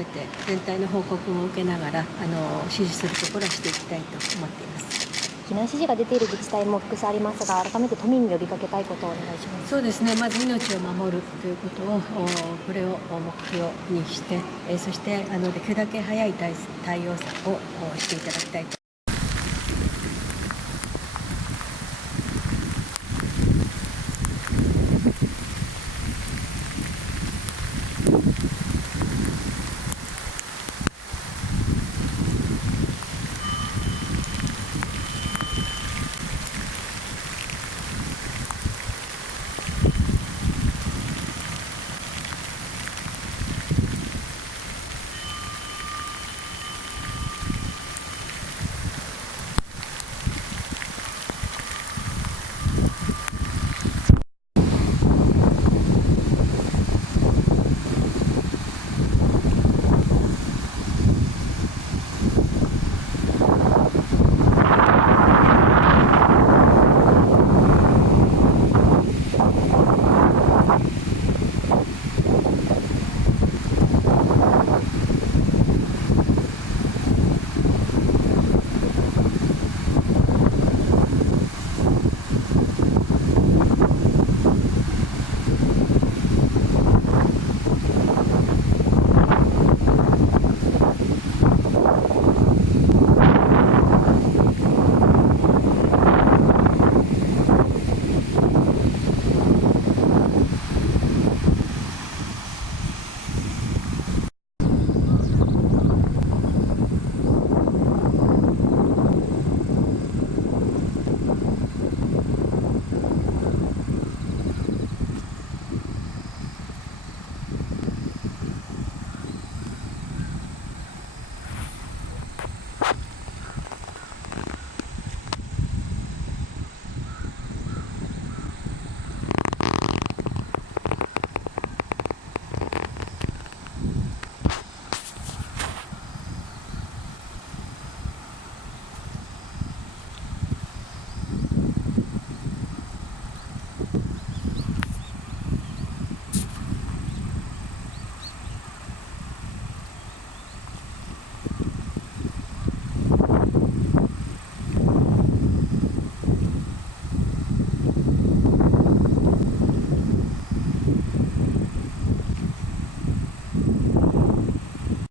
めて全体の報告も受けながら指示するところはしていきたいと思っています。避難指示が出ている自治体も複数ありますが、改めて都民に呼びかけたいことをお願いします。そうですね、まず命を守るということをこれを目標にして、そしてできるだけ早い対応策をしていただきたいと。